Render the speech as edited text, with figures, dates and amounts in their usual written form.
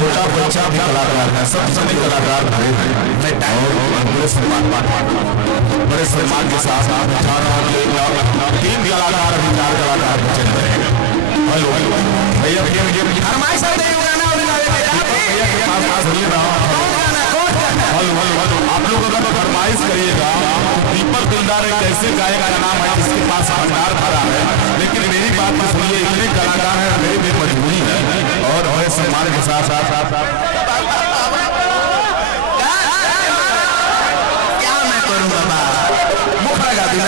छोटा बच्चा भी कलाकार है, सब सभी कलाकार भरे हैं। मैं बड़े सम्मान के साथ बता रहा हूँ 3 कलाकार अभी 4 कलाकार बचे हैं। हेलो भैया फरमाइश आप लोग अगर फरमाइश करिएगा दीपक दिलदार एक ऐसे गायक का नाम है जिसके पास भंडार भरा है, लेकिन मेरी बात को सुनिए, इतने कलाकार हैं, मेरी भी मजबूरी है और बड़े सम्मान के साथ क्या मैं करूँ बाबा मुख लगा दी